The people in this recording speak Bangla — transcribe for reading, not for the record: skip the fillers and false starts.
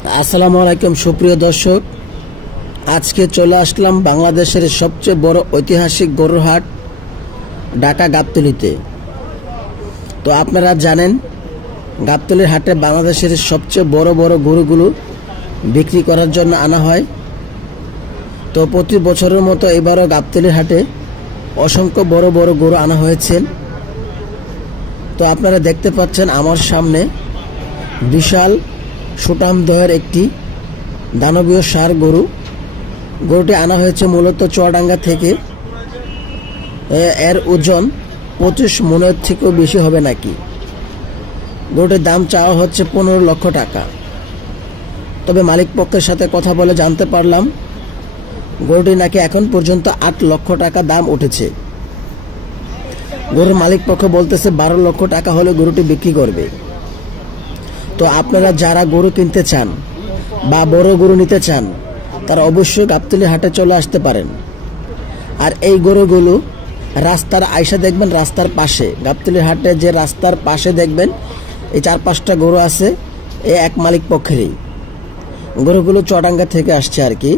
আসসালামু আলাইকুম সুপ্রিয় দর্শক, আজকে চলে আসলাম বাংলাদেশের সবচেয়ে বড় ঐতিহাসিক গরুর হাট ঢাকা গাবতলীতে। তো আপনারা জানেন গাবতলীর হাটে বাংলাদেশের সবচেয়ে বড় বড় গরুগুলো বিক্রি করার জন্য আনা হয়। তো প্রতি বছরের মতো এবারও গাবতলীর হাটে অসংখ্য বড় বড় গরু আনা হয়েছে। তো আপনারা দেখতে পাচ্ছেন আমার সামনে বিশাল সুটাম দহের একটি দানবীয় ষাঁড় গরুটি আনা হয়েছে মূলত চুয়াডাঙ্গা থেকে। এর ওজন 25 মনের থেকেও বেশি হবে নাকি। গরুটির দাম চাওয়া হচ্ছে 15 লক্ষ টাকা। তবে মালিক পক্ষের সাথে কথা বলে জানতে পারলাম গরুটি নাকি এখন পর্যন্ত 8 লক্ষ টাকা দাম উঠেছে। গরুর মালিক পক্ষ বলতেছে 12 লক্ষ টাকা হলে গরুটি বিক্রি করবে। তো আপনারা যারা গরু কিনতে চান বা বড় গরু নিতে চান তারা অবশ্যই গাবতলী হাটে চলে আসতে পারেন। আর এই গরুগুলো রাস্তার আইসা দেখবেন, রাস্তার পাশে গাবতলী হাটে যে রাস্তার পাশে দেখবেন এই 4-5টা গরু আছে, এই এক মালিক পক্ষেরই। গরুগুলো চুয়াডাঙ্গা থেকে আসছে আর কি।